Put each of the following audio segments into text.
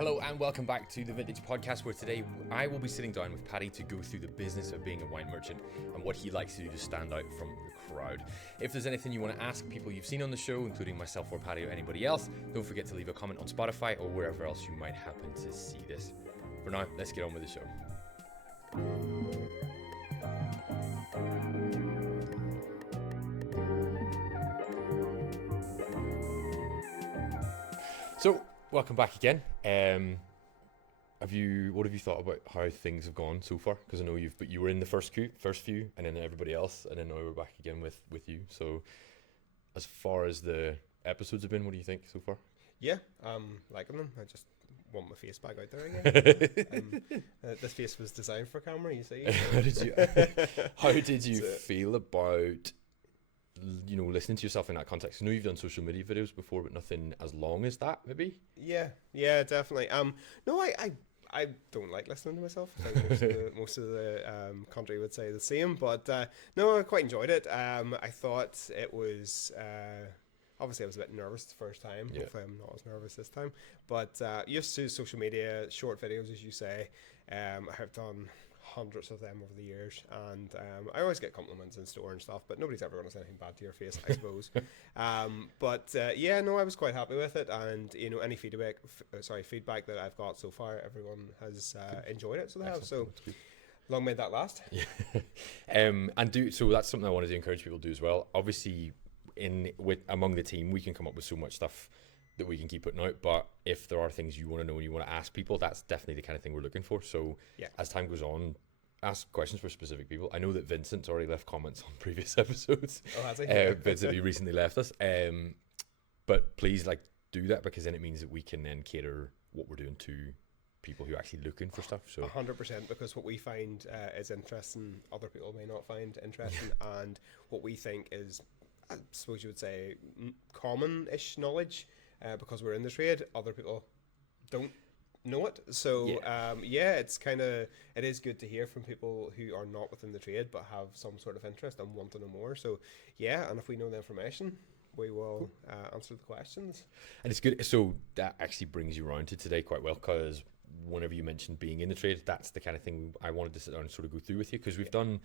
Hello and welcome back to the Vintage Podcast, where today I will be sitting down with Paddy to go through the business of being a wine merchant and what he likes to do to stand out from the crowd. If there's anything you want to ask people you've seen on the show, including myself or Paddy or anybody else, don't forget to leave a comment on Spotify or wherever else you might happen to see this. For now, let's get on with the show. So, welcome back again. What have you thought about how things have gone so far? Because I know you were in the first few, and then everybody else, and then now we're back again with you. So, as far as the episodes have been, what do you think so far? Yeah, liking them. I just want my face back out there again. This face was designed for camera, you see. How did you feel about, listening to yourself in that context? I know you've done social media videos before, but nothing as long as that, maybe? Yeah, definitely. No, I don't like listening to myself. I think most of the country would say the same, but no, I quite enjoyed it. I thought it was... Obviously, I was a bit nervous the first time. Yeah. Hopefully, I'm not as nervous this time. But used to social media, short videos, as you say. I have done hundreds of them over the years, and I always get compliments in store and stuff, but nobody's ever going to say anything bad to your face, I suppose. I was quite happy with it, and any feedback that I've got so far, everyone has enjoyed it, so they have. So long may that last. Yeah. So that's something I wanted to encourage people to do as well. Obviously, among the team, we can come up with so much stuff that we can keep putting out, but if there are things you want to know and you want to ask people, that's definitely the kind of thing we're looking for. So as time goes on, ask questions for specific people. I know that Vincent's already left comments on previous episodes. Oh, has he? Vincent, who recently left us. But please do that, because then it means that we can then cater what we're doing to people who are actually looking for stuff. So 100%, because what we find is interesting, other people may not find interesting, and what we think is, I suppose you would say, common-ish knowledge, because we're in the trade. Other people don't know it. So, it is good to hear from people who are not within the trade but have some sort of interest and want to know more. So, and if we know the information, we will answer the questions. And it's good. So that actually brings you around to today quite well, because whenever you mentioned being in the trade, that's the kind of thing I wanted to sit down and sort of go through with you, because we've done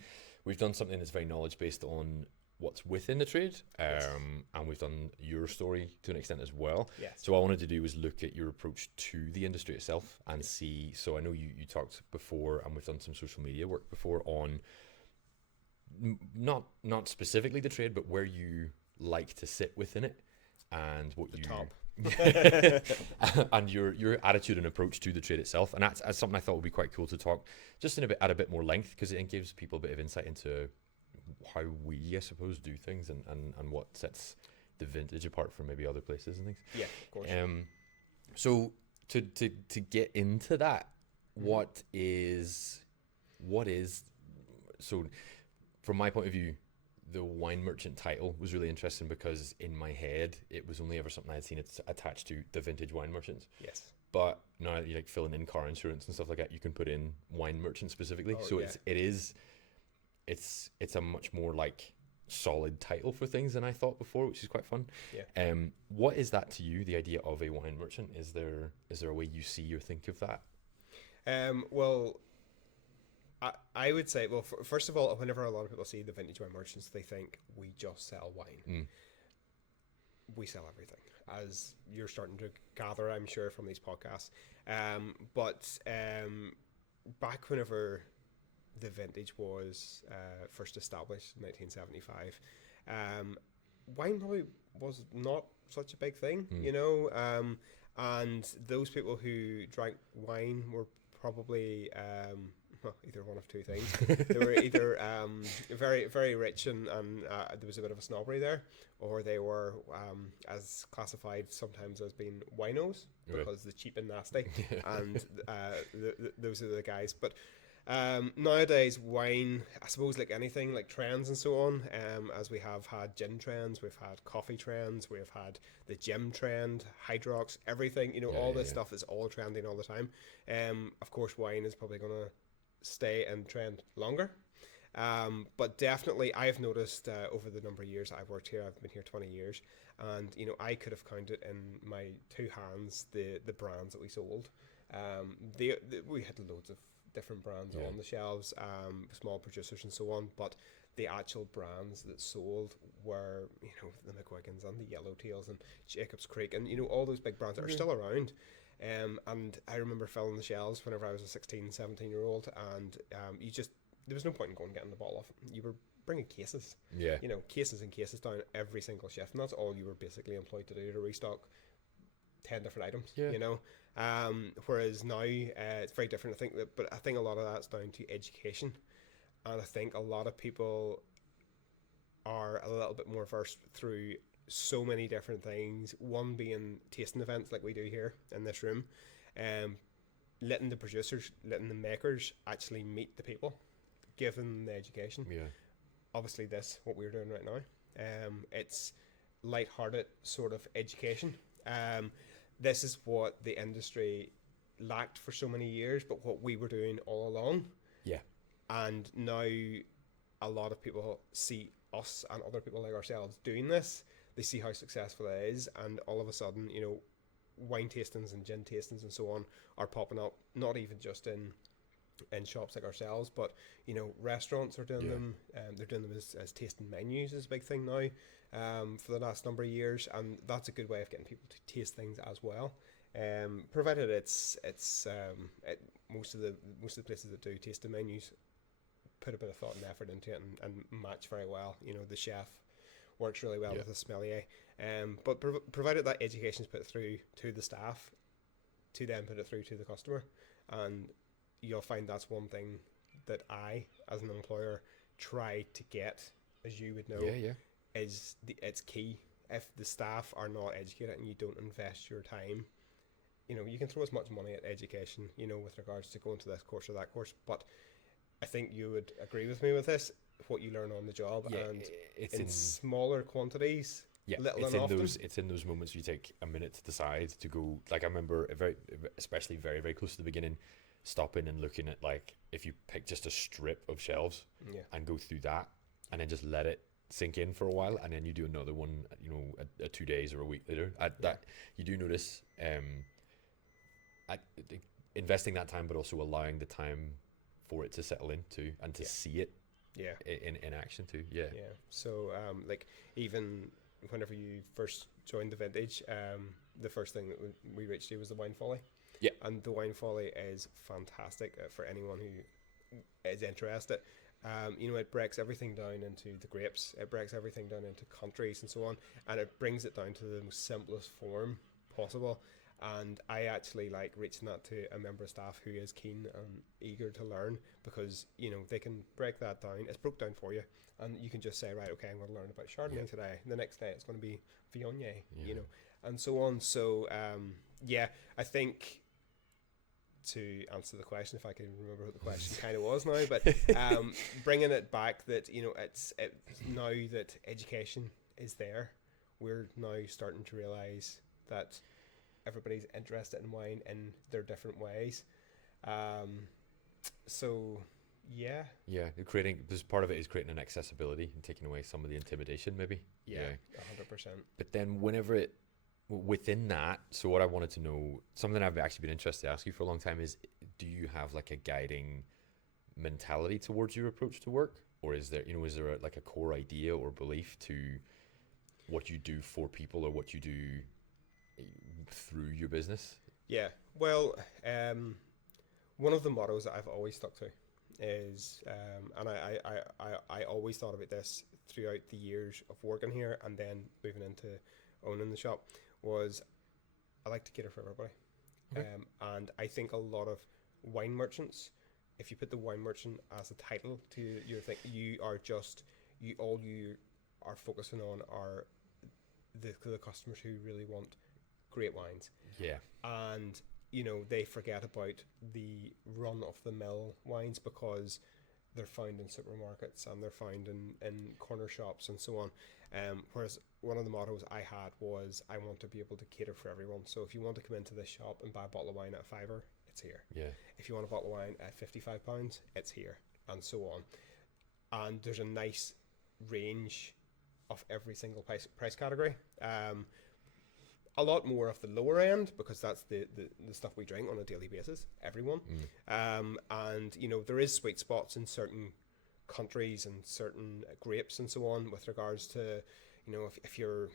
something that's very knowledge-based on what's within the trade, and we've done your story to an extent as well. Yes. So what I wanted to do was look at your approach to the industry itself and see. So I know you talked before, and we've done some social media work before on not specifically the trade, but where you like to sit within it, and what the top. And your attitude and approach to the trade itself. And that's something I thought would be quite cool to talk just at a bit more length, because it gives people a bit of insight into how we, I suppose, do things, and what sets the vintage apart from maybe other places and things. Yeah, of course. So to get into that, what is so from my point of view, the wine merchant title was really interesting, because in my head it was only ever something I had seen attached to the vintage wine merchants. Yes. But now you filling in car insurance and stuff like that, you can put in wine merchant specifically. It's a much more solid title for things than I thought before, which is quite fun. Yeah. What is that to you, the idea of a wine merchant? Is there a way you see or think of that? Well, I would say, first of all, whenever a lot of people see the vintage wine merchants, they think we just sell wine. We sell everything, as you're starting to gather, I'm sure, from these podcasts. But back whenever the vintage was first established in 1975, wine probably was not such a big thing, and those people who drank wine were probably either one of two things. They were either very, very rich, and there was a bit of a snobbery there, or they were as classified sometimes as being winos, because they're cheap and nasty, and those are the guys. But nowadays, wine, I suppose, like anything, like trends and so on, as we have had gin trends, we've had coffee trends, we've had the gym trend, Hydrox, everything, all this stuff is all trending all the time. Of course, wine is probably going to stay in trend longer. But definitely, I've noticed over the number of years I've worked here, I've been here 20 years, and I could have counted in my two hands the brands that we sold. We had loads of different brands on the shelves, small producers and so on, but the actual brands that sold were, the McGuigans and the Yellowtails and Jacob's Creek, and all those big brands that are still around. And I remember filling the shelves whenever I was a 16, 17-year-old, and there was no point in going and getting the bottle off. You were bringing cases, cases and cases down every single shift, and that's all you were basically employed to do, to restock 10 different items. Whereas now it's very different. I think a lot of that's down to education, and I think a lot of people are a little bit more versed through so many different things. One being tasting events like we do here in this room, letting the producers, letting the makers actually meet the people, give them the education. Obviously what we're doing right now, it's light-hearted sort of education. This is what the industry lacked for so many years, but what we were doing all along. And now a lot of people see us and other people like ourselves doing this. They see how successful it is, and all of a sudden, wine tastings and gin tastings and so on are popping up, not even just in shops like ourselves, but restaurants are doing them. They're doing them as tasting menus is a big thing now, for the last number of years, and that's a good way of getting people to taste things as well. Provided most of the places that do tasting menus put a bit of thought and effort into it and match very well. The chef works really well with the sommelier, but provided that education is put through to the staff, to then put it through to the customer, and you'll find that's one thing that I, as an employer, try to get, as you would know, it's key. If the staff are not educated and you don't invest your time, you can throw as much money at education, with regards to going to this course or that course, but I think you would agree with me with this. What you learn on the job, and it's in smaller quantities. It's in those moments you take a minute to decide to go. Like I remember, especially very very close to the beginning, stopping and looking at, like, if you pick just a strip of shelves and go through that, and then just let it sink in for a while, and then you do another one, a 2 days or a week later. That you do notice, investing that time, but also allowing the time for it to settle in too, and to see it in action too. So like, even whenever you first joined the vintage, the first thing that we reached you was the wine folly, and the wine folly is fantastic for anyone who is interested. It breaks everything down into the grapes, it breaks everything down into countries and so on, and it brings it down to the most simplest form possible. And I actually like reaching that to a member of staff who is keen and eager to learn, because they can break that down. It's broke down for you, and you can just say, right, okay, I'm going to learn about Chardonnay today. The next day it's going to be Viognier, and so on. So I think, to answer the question, if I can remember what the question kind of was now, but bringing it back, that it's now that education is there, we're now starting to realize that everybody's interested in wine in their different ways. Creating, this part of it is creating an accessibility and taking away some of the intimidation, maybe. 100%. But then within that, so what I wanted to know, something I've actually been interested to ask you for a long time is, do you have like a guiding mentality towards your approach to work, or is there a core idea or belief to what you do for people, or what you do through your business? Well, one of the mottos that I've always stuck to is, and I always thought about this throughout the years of working here and then moving into owning the shop, was I like to cater for everybody. And I think a lot of wine merchants, if you put the wine merchant as a title to your thing, you are focusing on are the customers who really want great wines. And they forget about the run-of-the-mill wines, because they're found in supermarkets and they're found in corner shops and so on. Whereas one of the mottos I had was, I want to be able to cater for everyone. So if you want to come into this shop and buy a bottle of wine at £5, it's here. If you want a bottle of wine at £55, it's here, and so on. and there's a nice range of every single price category. A lot more of the lower end, because that's the stuff we drink on a daily basis, everyone. And there is sweet spots in certain countries and certain grapes and so on, with regards to, if you're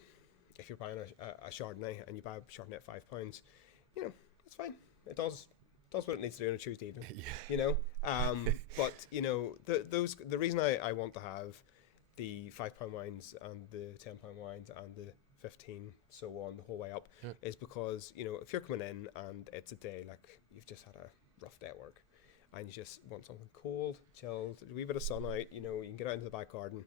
buying a Chardonnay and you buy a Chardonnay at £5, that's fine. It does what it needs to do on a Tuesday evening. But the reason I want to have the £5 wines and the £10 wines and the 15 so on the whole way up is because if you're coming in and it's a day like you've just had a rough day at work and you just want something cold, chilled, a wee bit of sun out, you can get out into the back garden,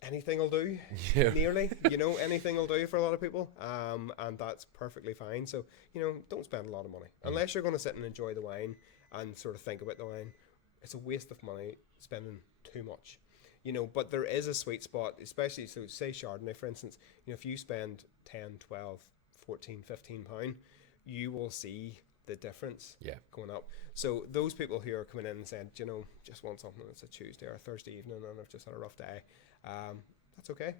anything will do. Nearly anything will do for a lot of people, and that's perfectly fine. So don't spend a lot of money unless you're going to sit and enjoy the wine and sort of think about the wine. It's a waste of money spending too much. But there is a sweet spot, especially, so say Chardonnay, for instance, if you spend 10, 12, 14, 15 pound, you will see the difference going up. So those people who are coming in and saying, just want something that's a Tuesday or a Thursday evening and I've just had a rough day, that's okay.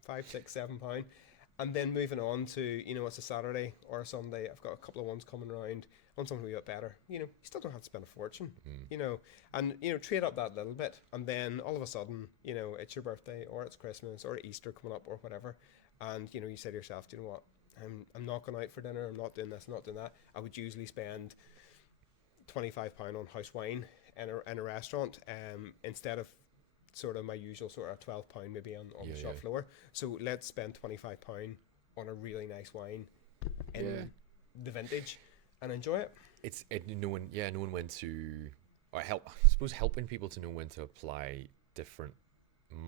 5, 6, 7 pound. And then moving on to, it's a Saturday or a Sunday, I've got a couple of ones coming around, I want something a bit better. You still don't have to spend a fortune, and, trade up that little bit. And then all of a sudden, it's your birthday or it's Christmas or Easter coming up or whatever. And, you say to yourself, do you know what? I'm not going out for dinner. I'm not doing this, I'm not doing that. I would usually spend £25 on house wine in a restaurant, instead of sort of my usual sort of £12 maybe on the shop floor. So let's spend £25 on a really nice wine in the vintage and enjoy it. It's knowing when to, or I suppose helping people to know when to apply different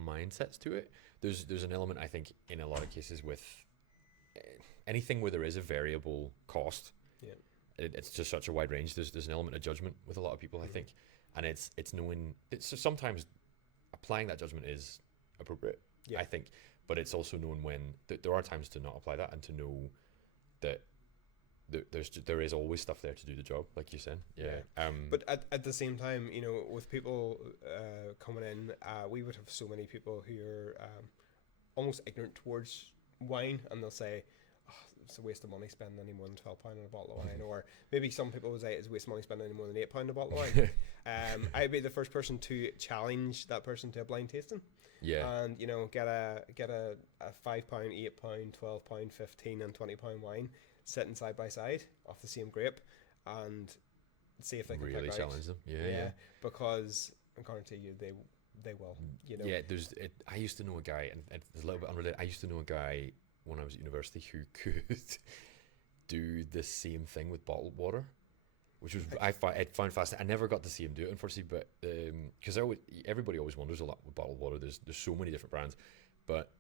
mindsets to it. There's an element, I think, in a lot of cases with anything where there is a variable cost. It's just such a wide range. There's an element of judgment with a lot of people, I think, and it's knowing. So sometimes applying that judgment is appropriate, I think, but it's also knowing when there are times to not apply that and to know that there is always stuff there to do the job, like you said. But at the same time, with people coming in, we would have so many people who are almost ignorant towards wine, and they'll say, it's a waste of money spending any more than £12 on a bottle of wine, or maybe some people would say it's a waste of money spending any more than £8 on a bottle of wine. I'd be the first person to challenge that person to a blind tasting. And get a £5, £8, £12, 15 and £20 wine sitting side by side off the same grape, and see if they can really challenge them. Because I guarantee you they will. I used to know a guy, and it's a little bit unrelated. I used to know a guy when I was at university who could do the same thing with bottled water, which was I found fascinating. I never got to see him do it, unfortunately, but because everybody always wonders a lot with bottled water. There's so many different brands, but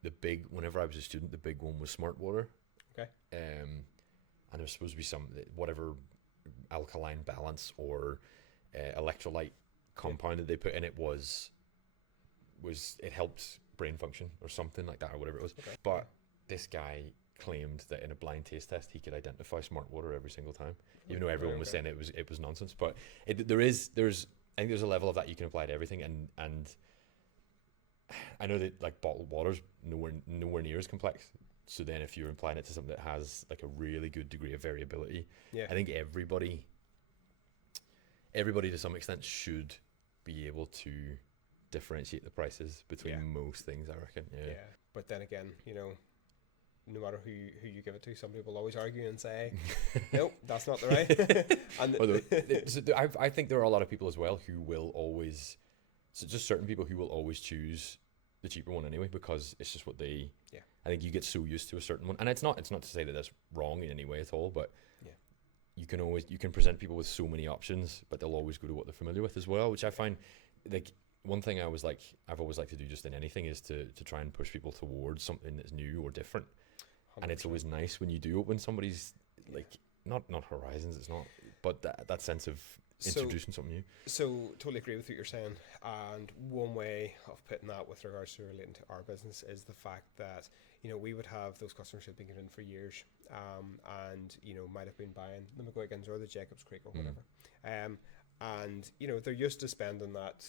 whenever I was a student, the big one was Smart Water. And there's supposed to be some whatever alkaline balance or electrolyte compound that they put in it was it helped brain function or something like that, or whatever it was. But this guy claimed that in a blind taste test he could identify Smart Water every single time, even though everyone was saying it was nonsense. But I think there's a level of that you can apply to everything, and I know that like bottled water's nowhere near as complex. So then if you're applying it to something that has like a really good degree of variability, I think everybody to some extent should be able to differentiate the prices between most things, I reckon. But then again, no matter who you give it to, somebody will always argue and say, nope, that's not the right. And I think there are a lot of people as well who will always, just certain people who will always choose the cheaper one anyway, because it's just what they. I think you get so used to a certain one, and it's not to say that that's wrong in any way at all, but you can present people with so many options, but they'll always go to what they're familiar with as well, which I find like one thing I've always liked to do just in anything is to try and push people towards something that's new or different. 100%. And it's always nice when you do open somebody's like not horizons, it's not, but that sense of introducing something new. So totally agree with what you're saying, and one way of putting that with regards to relating to our business is the fact that we would have those customers who've been getting in for years, and might have been buying the McGuigan's or the Jacob's Creek or whatever, and they're used to spending that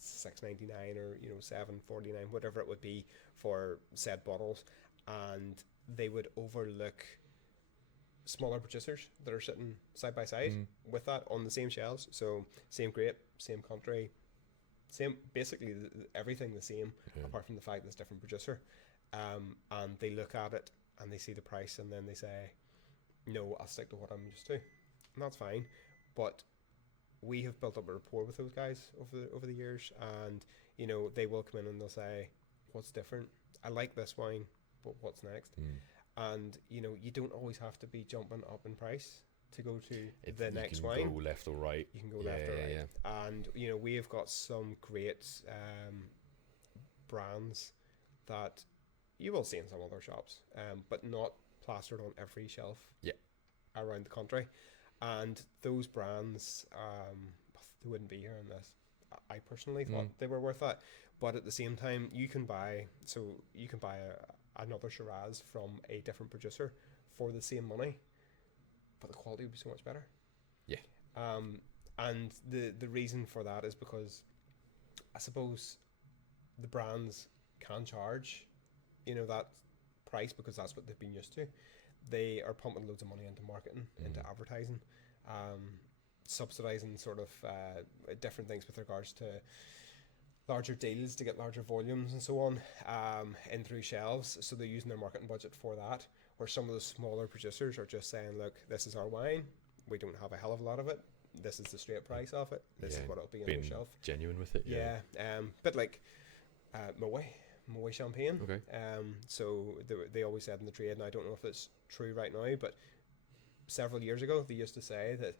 $6.99 or $7.49, whatever it would be for said bottles, and they would overlook smaller producers that are sitting side by side with that on the same shelves. So same grape, same country, same basically everything the same, apart from the fact that it's different producer. And they look at it and they see the price and then they say, no, I'll stick to what I'm used to, and that's fine. But we have built up a rapport with those guys over the years, and they will come in and they'll say, what's different? I like this wine, but what's next? And you don't always have to be jumping up in price to go to the next wine. You can go left or right. You can go left or right. Yeah. And we have got some great brands that you will see in some other shops, but not plastered on every shelf around the country. And those brands, they wouldn't be here unless I personally thought they were worth that. But at the same time, you can buy another Shiraz from a different producer for the same money, but the quality would be so much better. Yeah. And the reason for that is because I suppose the brands can charge, that price because that's what they've been used to. They are pumping loads of money into marketing, into advertising, subsidizing sort of different things with regards to larger deals to get larger volumes and so on in through shelves. So they're using their marketing budget for that. Where some of the smaller producers are just saying, look, this is our wine. We don't have a hell of a lot of it. This is the straight price of it. This is what it'll be on your shelf. Genuine with it. Yeah. Bit like Moet champagne. Okay. So they always said in the trade, and I don't know if it's true right now, but several years ago they used to say that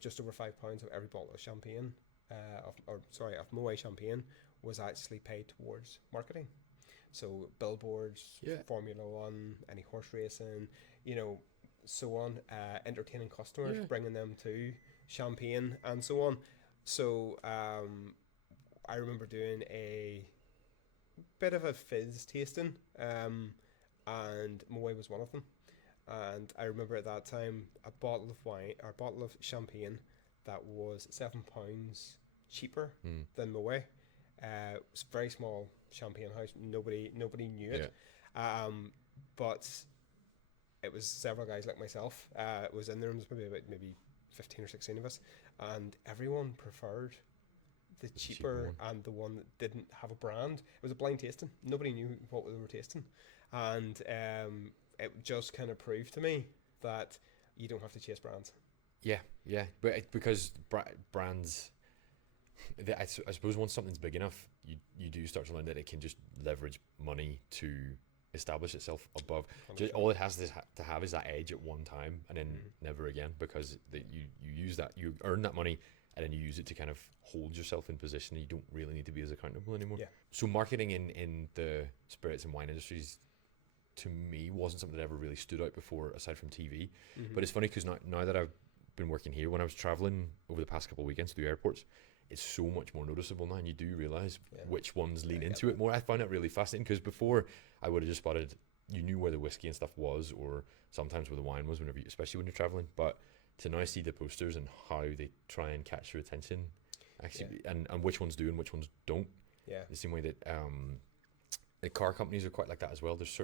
just over £5 of every bottle of champagne, of Moet champagne, was actually paid towards marketing. So billboards, Formula One, any horse racing, so on, entertaining customers, bringing them to champagne and so on. So I remember doing a bit of a fizz tasting, and Moet was one of them. And I remember at that time a bottle of champagne that was £7 cheaper than Moet. It was a very small champagne house. Nobody knew it. But it was several guys like myself. It was in the rooms, maybe 15 or 16 of us, and everyone preferred the cheaper and the one that didn't have a brand. It was a blind tasting. Nobody knew what they were tasting, and it just kind of proved to me that you don't have to chase brands. Yeah, but because brands, I suppose once something's big enough, you do start to learn that it can just leverage money to establish itself above. Just, all it has to have is that edge at one time, and then never again, because you use that, you earn that money, and then you use it to kind of hold yourself in position. You don't really need to be as accountable anymore. Yeah. So marketing in the spirits and wine industries, to me, wasn't something that ever really stood out before, aside from TV. But it's funny because now that I've been working here, when I was traveling over the past couple of weekends through airports, it's so much more noticeable now, and you do realize which ones lean into it more. I find it really fascinating because before I would have just spotted, you knew where the whiskey and stuff was, or sometimes where the wine was, especially when you're traveling. But to now see the posters and how they try and catch your attention, actually, and which ones do and which ones don't. Yeah. The same way that the car companies are quite like that as well. There's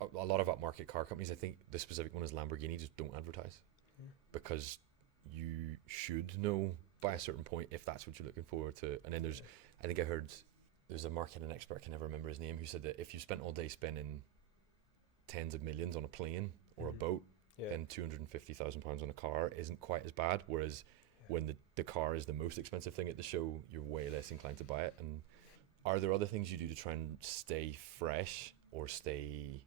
a lot of upmarket car companies, I think the specific one is Lamborghini, just don't advertise because you should know by a certain point if that's what you're looking for to. And then I think I heard there's a marketing expert, I can never remember his name, who said that if you spent all day spending tens of millions on a plane or a boat, then £250,000 on a car isn't quite as bad. Whereas when the car is the most expensive thing at the show, you're way less inclined to buy it. And are there other things you do to try and stay fresh or stay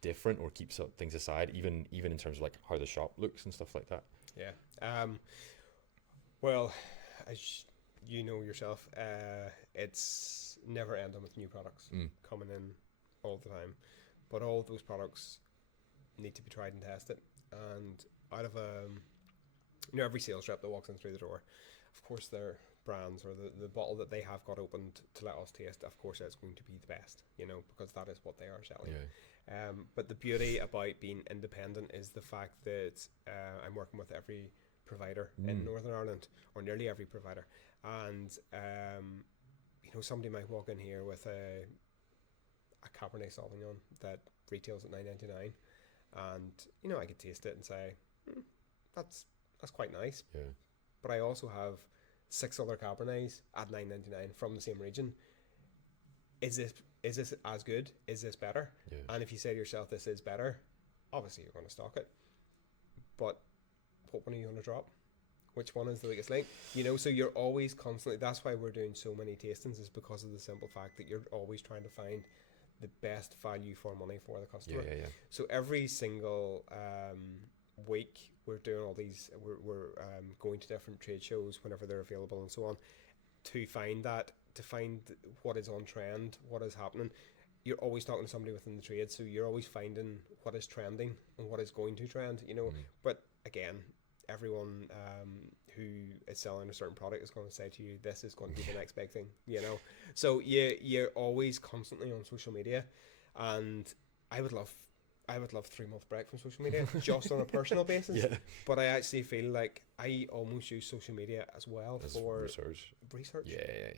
different or keep some things aside, even in terms of like how the shop looks and stuff like that? Well, as you know yourself, it's never ending with new products coming in all the time, but all of those products need to be tried and tested. And out of every sales rep that walks in through the door, of course their brands or the bottle that they have got opened to let us taste, of course it's going to be the best, because that is what they are selling. But the beauty about being independent is the fact that I'm working with every provider in Northern Ireland, or nearly every provider. And somebody might walk in here with a Cabernet Sauvignon that retails at $9.99, and I could taste it and say, that's quite nice. Yeah. But I also have 6 other Cabernets at $9.99 from the same region. Is this as good? Is this better? Yeah. And if you say to yourself, this is better, obviously you're going to stock it. But what one are you going to drop? Which one is the weakest link? So you're always constantly, that's why we're doing so many tastings, is because of the simple fact that you're always trying to find the best value for money for the customer. Yeah. So every single week we're doing all these, we're going to different trade shows whenever they're available and so on, to find what is on trend, what is happening. You're always talking to somebody within the trade, so you're always finding what is trending and what is going to trend, But again, everyone who is selling a certain product is going to say to you, this is going to be the next big thing, So you're always constantly on social media, and I would love 3-month break from social media just on a personal basis. Yeah. But I actually feel like I almost use social media as well As for research. Yeah.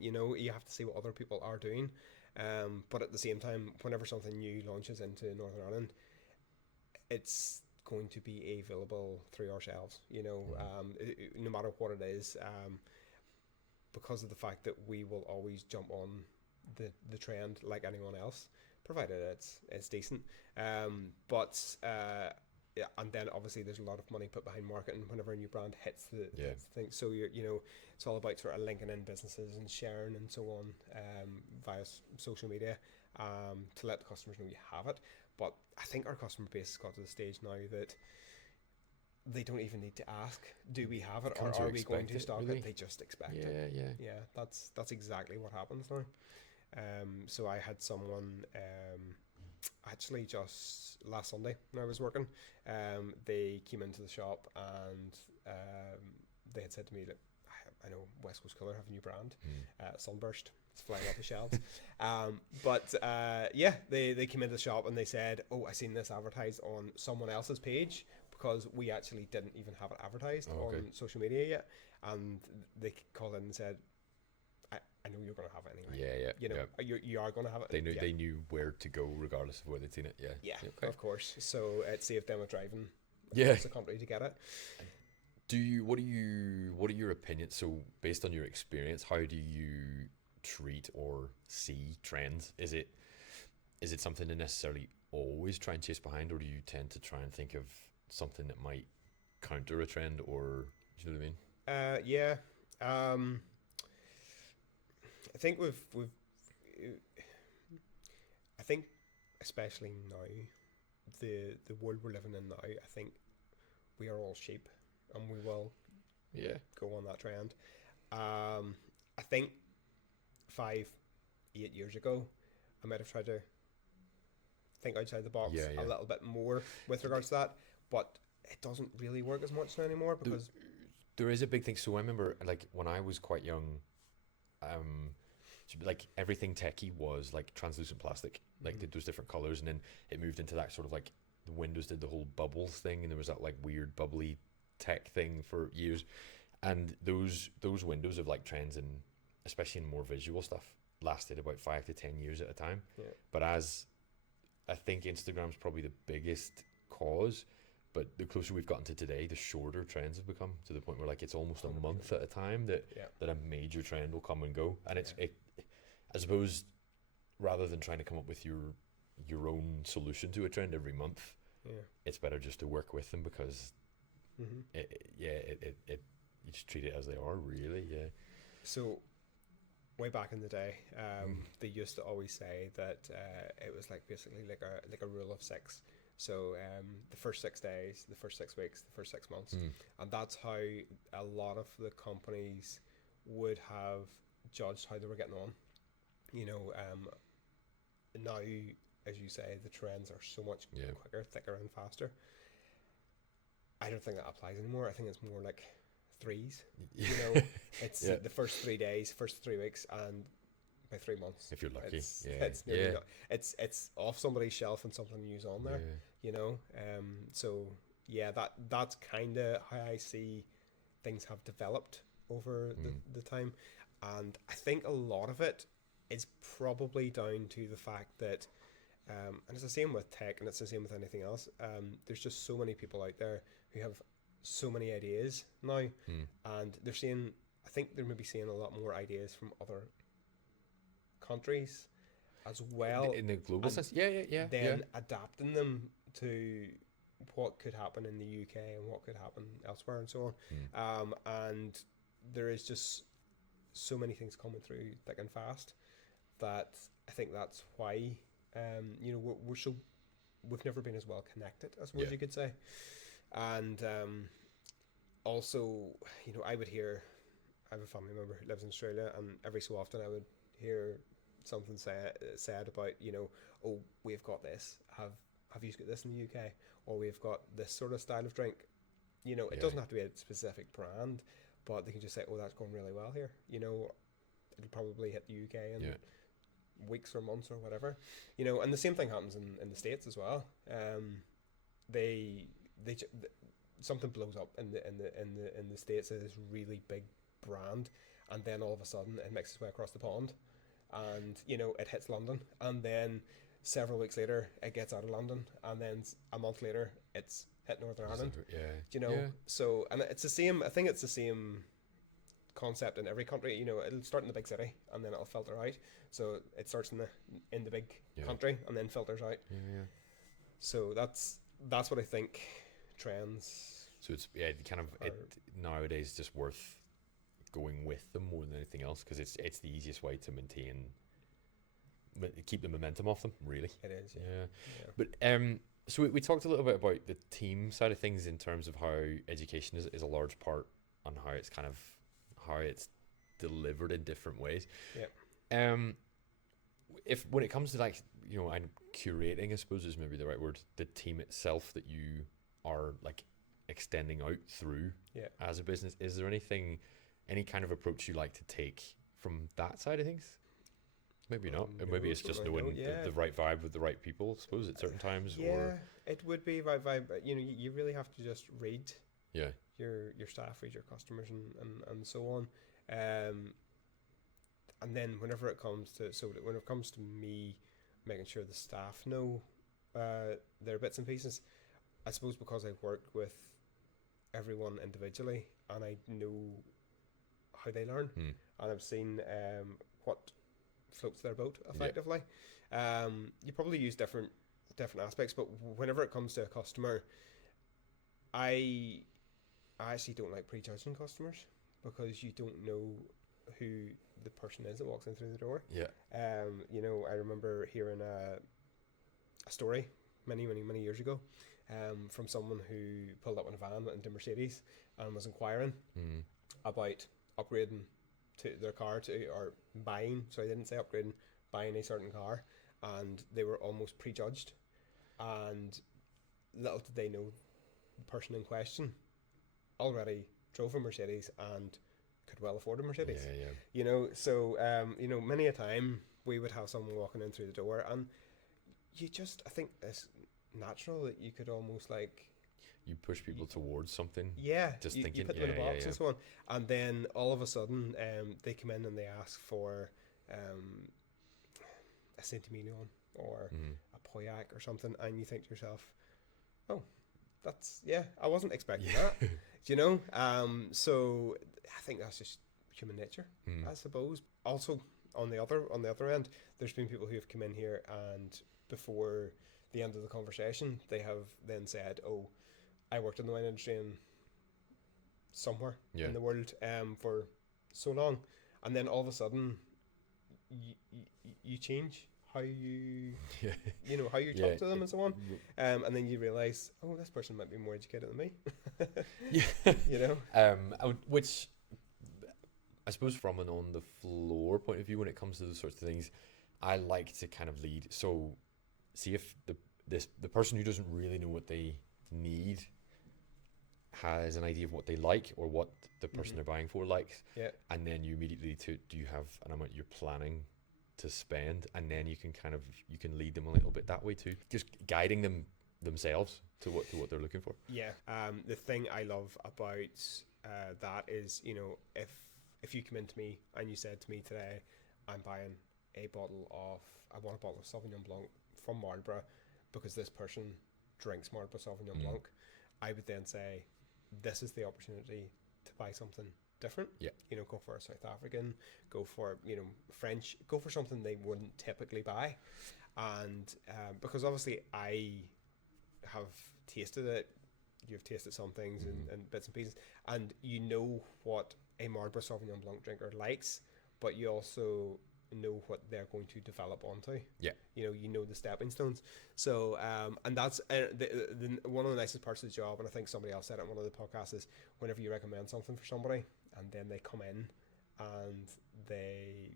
You have to see what other people are doing. But at the same time, whenever something new launches into Northern Ireland, it's going to be available through our shelves, no matter what it is, because of the fact that we will always jump on the trend like anyone else, provided it's decent. Yeah, and then obviously there's a lot of money put behind marketing whenever a new brand hits the thing. So it's all about sort of linking in businesses and sharing and so on via social media to let the customers know you have it. But I think our customer base has got to the stage now that they don't even need to ask, do we have it, or are we going to stock it? They just expect it. Yeah, that's exactly what happens now. So I had someone actually just last Sunday when I was working, they came into the shop and they had said to me that I know West Coast Colour have a new brand, Sunburst. It's flying off the shelves. They came into the shop and they said, oh, I seen this advertised on someone else's page, because we actually didn't even have it advertised on social media yet. And they called in and said, I know you're going to have it anyway. You are going to have it. They knew where to go regardless of where they'd seen it. Yeah. Of course. So it saved them a driving across the country to get it. What are your opinions? So based on your experience, how do you treat or see trends? Is it something to necessarily always try and chase behind, or do you tend to try and think of something that might counter a trend, or do you know what I mean? I think I think especially now, the world we're living in now, I think we are all sheep and we will go on that trend. I think 5-8 years ago I might have tried to think outside the box a little bit more with regards to that, but it doesn't really work as much now anymore, because there is a big thing. So I remember, like, when I was quite young, like everything techie was like translucent plastic, like those different colors, and then it moved into that sort of like the Windows did the whole bubbles thing, and there was that like weird bubbly tech thing for years, and those windows of like trends, and especially in more visual stuff, lasted about 5 to 10 years at a time. But as I think Instagram's probably the biggest cause, but the closer we've gotten to today, the shorter trends have become, to the point where like it's almost a month at a time that a major trend will come and go. And I suppose, rather than trying to come up with your own solution to a trend every month, it's better just to work with them, because you just treat it as they are, really. So way back in the day, they used to always say that it was like basically like a rule of 6. So the first 6 days, the first 6 weeks, the first 6 months, and that's how a lot of the companies would have judged how they were getting on. Now, as you say, the trends are so much quicker, thicker, and faster. I don't think that applies anymore. I think it's more like 3s. It's the first 3 days, first 3 weeks, and by 3 months, if you're lucky, it's off somebody's shelf and something new's on there. So yeah, that's kind of how I see things have developed over the time. And I think a lot of it is probably down to the fact that, and it's the same with tech and it's the same with anything else. There's just so many people out there who have so many ideas now, and they're seeing, I think they're maybe seeing a lot more ideas from other countries as well. In the global sense, yeah. Then adapting them to what could happen in the UK and what could happen elsewhere and so on. And there is just so many things coming through thick and fast that I think that's why we've never been as well connected, I suppose you could say. And also, I would hear, I have a family member who lives in Australia, and every so often I would hear something said about, oh, we've got this. Have you got this in the UK? Or we've got this sort of style of drink. It doesn't have to be a specific brand, but they can just say, oh, that's going really well here. It'll probably hit the UK in weeks or months or whatever. And the same thing happens in the States as well. They something blows up in the States as this really big brand, and then all of a sudden it makes its way across the pond, and it hits London, and then several weeks later it gets out of London, and then a month later it's hit Northern Ireland. So, and it's the same, I think it's the same concept in every country. It'll start in the big city and then it'll filter out, so it starts in the big country and then filters out. So that's what I think trends. So it's nowadays just worth going with them more than anything else, because it's the easiest way to keep the momentum off them, really. It is, yeah. But so we talked a little bit about the team side of things in terms of how education is a large part on how it's delivered in different ways. If when it comes to I'm curating, I suppose is maybe the right word, the team itself that you are extending out through as a business, is there any kind of approach you like to take from that side of things? Maybe not. Maybe it's just knowing the right vibe with the right people, I suppose, at certain times. Or it would be right vibe, but you really have to just read your staff, read your customers, and so on. And then whenever it comes to me making sure the staff know their bits and pieces, I suppose because I work with everyone individually and I know how they learn, and I've seen what floats their boat effectively. You probably use different aspects, but whenever it comes to a customer, I actually don't like prejudging customers, because you don't know who the person is that walks in through the door. I remember hearing a story many years ago from someone who pulled up in a van, went into Mercedes, and was inquiring about upgrading to their car or buying. So I didn't say upgrading, buying a certain car, and they were almost prejudged. And little did they know, the person in question already drove a Mercedes and could well afford a Mercedes. So many a time we would have someone walking in through the door, and I think it's natural that you could almost you push people towards something. Just thinking, you put them in a box and so on, and then all of a sudden they come in and they ask for a Saint-Emilion or a Pauillac or something, and you think to yourself, oh, that's I wasn't expecting that. So I think that's just human nature, I suppose. Also, on the other end, there's been people who have come in here, and before the end of the conversation, they have then said, oh, I worked in the wine industry somewhere in the world for so long, and then all of a sudden you change how you how you talk to them and so on, and then you realize, oh, this person might be more educated than me. Which I suppose from an on the floor point of view, when it comes to those sorts of things, I like to kind of lead. So see if the person who doesn't really know what they need has an idea of what they like or what the person they're buying for likes, and then you immediately do you have an amount you're planning to spend, and then you can lead them a little bit that way too, just guiding them themselves to what they're looking for. Yeah. The thing I love about that is, if you come into me and you said to me today, I want a bottle of Sauvignon Blanc from Marlborough because this person drinks Marlborough Sauvignon Blanc, I would then say, this is the opportunity to buy something different. Yeah. Go for a South African, go for, French, go for something they wouldn't typically buy. And because obviously I have tasted it, you've tasted some things and bits and pieces, and you know what a Marlborough Sauvignon Blanc drinker likes, but you also know what they're going to develop onto. Yeah. You know the stepping stones. So and that's the one of the nicest parts of the job, and I think somebody else said it in one of the podcasts, is whenever you recommend something for somebody and then they come in and they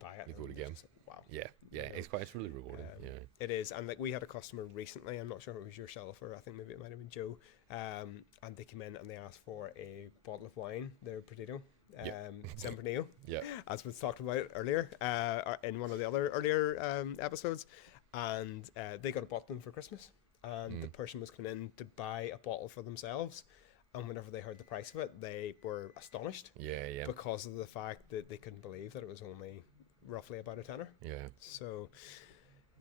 buy it, They go again. Just, wow. Yeah, it's really rewarding. Yeah, it is. And like, we had a customer recently, I'm not sure if it was yourself or I think maybe it might have been Joe, and they came in and they asked for a bottle of wine, their Perdido, Tempranillo, as was talked about earlier, in one of the other earlier episodes, and they got a bottle for Christmas, and the person was coming in to buy a bottle for themselves, and whenever they heard the price of it, they were astonished. Yeah. Because of the fact that they couldn't believe that it was only roughly about a tenner. Yeah. So,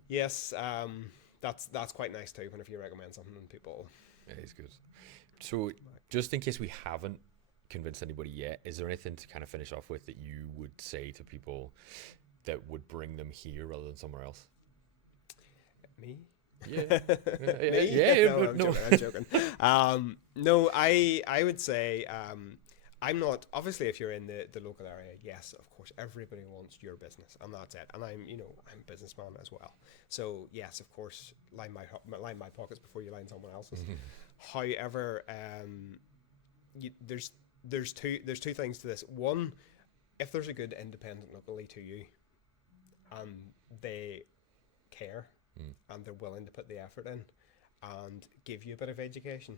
yes, that's quite nice too. Whenever you recommend something, and people. It is good. So, just in case we haven't convinced anybody yet, is there anything to kind of finish off with that you would say to people that would bring them here rather than somewhere else? Me? Yeah. No, I'm joking. No, I would say, I'm not, obviously if you're in the local area, yes, of course, everybody wants your business, and that's it. And I'm a businessman as well. So yes, of course, line my pockets before you line someone else's. However, there's two things to this. One, if there's a good independent locally to you, and they care, and they're willing to put the effort in and give you a bit of education,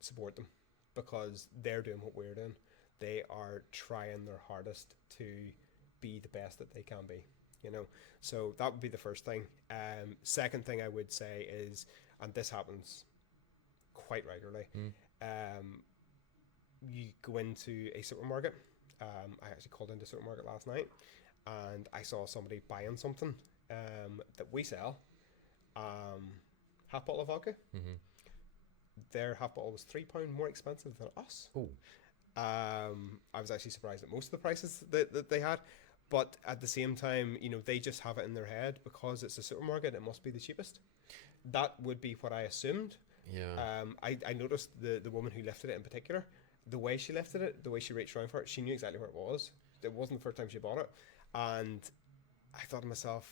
support them, because they're doing what we're doing. They are trying their hardest to be the best that they can be, so that would be the first thing. Second thing I would say is, and this happens quite regularly, you go into a supermarket. I actually called into a supermarket last night and I saw somebody buying something that we sell, half bottle of vodka. Their half bottle was £3 more expensive than us. I was actually surprised at most of the prices that they had, but at the same time, they just have it in their head because it's a supermarket, it must be the cheapest. That would be what I assumed. I noticed the woman who lifted it in particular, the way she lifted it, the way she reached around for it, she knew exactly where it was. It wasn't the first time she bought it, and I thought to myself,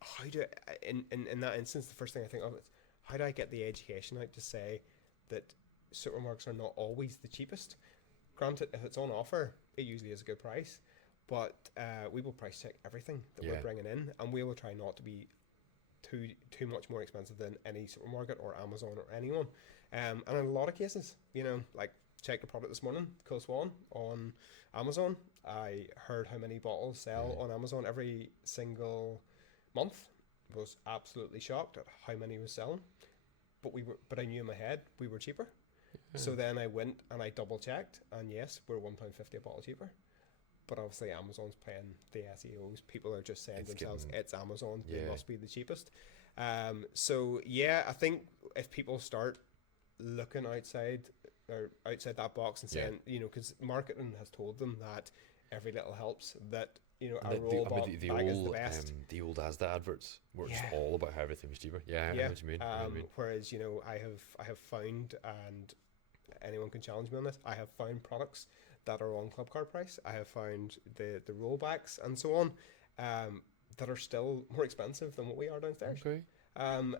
how do in that instance, the first thing I think of is, how do I get the education out to say that supermarkets are not always the cheapest? Granted, if it's on offer, it usually is a good price, but we will price check everything that we're bringing in, and we will try not to be too much more expensive than any supermarket or Amazon or anyone. And in a lot of cases, like, check the product this morning, Cool Swan on Amazon. I heard how many bottles sell on Amazon every single month. Was absolutely shocked at how many was selling, but I knew in my head we were cheaper. So then I went and I double checked, and yes, we're £1.50 a bottle cheaper. But obviously Amazon's playing the SEOs. People are just saying to themselves, it's Amazon, they must be the cheapest. So yeah, I think if people start looking outside that box and saying, because marketing has told them that every little helps, that our roll bag is the best. The old Asda adverts were just all about how everything was cheaper. I know what you mean. Whereas I have found, and anyone can challenge me on this, I have found products that are on club card price. I have found the rollbacks and so on, that are still more expensive than what we are downstairs. Okay. And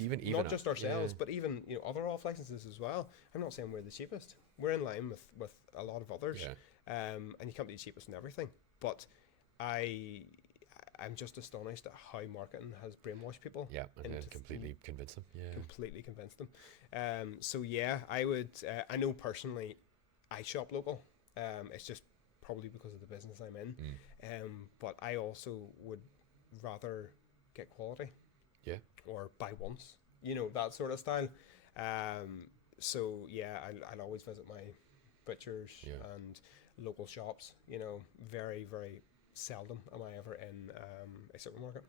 even not just ourselves, but even other off licenses as well. I'm not saying we're the cheapest. We're in line with a lot of others. And you can't be the cheapest in everything. But I'm just astonished at how marketing has brainwashed people. And completely convinced them. Completely convinced them. So yeah, I would. I know personally, I shop local. It's just probably because of the business I'm in. But I also would rather get quality. or buy once, that sort of style. So yeah, I'll always visit my butchers and local shops. Very, very seldom am I ever in a supermarket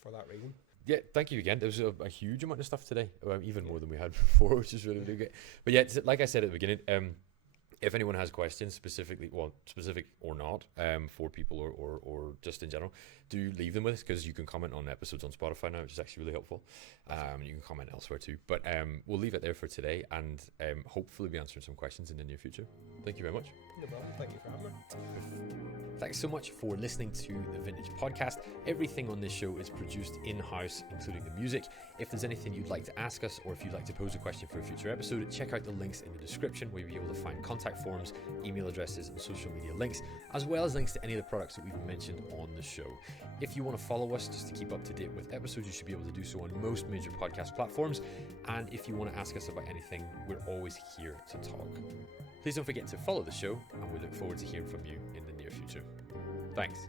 for that reason. Yeah, thank you again. There was a huge amount of stuff today, even more than we had before, which is really, really good. But yeah, like I said at the beginning, if anyone has questions specific or not, for people or just in general, do leave them with us, because you can comment on episodes on Spotify now, which is actually really helpful. You can comment elsewhere too. But we'll leave it there for today, and hopefully be answering some questions in the near future. Thank you very much. No problem. Thank you for having me. Thanks so much for listening to the Vintage Podcast. Everything on this show is produced in-house, including the music. If there's anything you'd like to ask us, or if you'd like to pose a question for a future episode, check out the links in the description, where you'll be able to find contact forms, email addresses, and social media links, as well as links to any of the products that we've mentioned on the show. If you want to follow us just to keep up to date with episodes, you should be able to do so on most major podcast platforms. And if you want to ask us about anything, we're always here to talk. Please don't forget to follow the show, and we look forward to hearing from you in the near future. Thanks.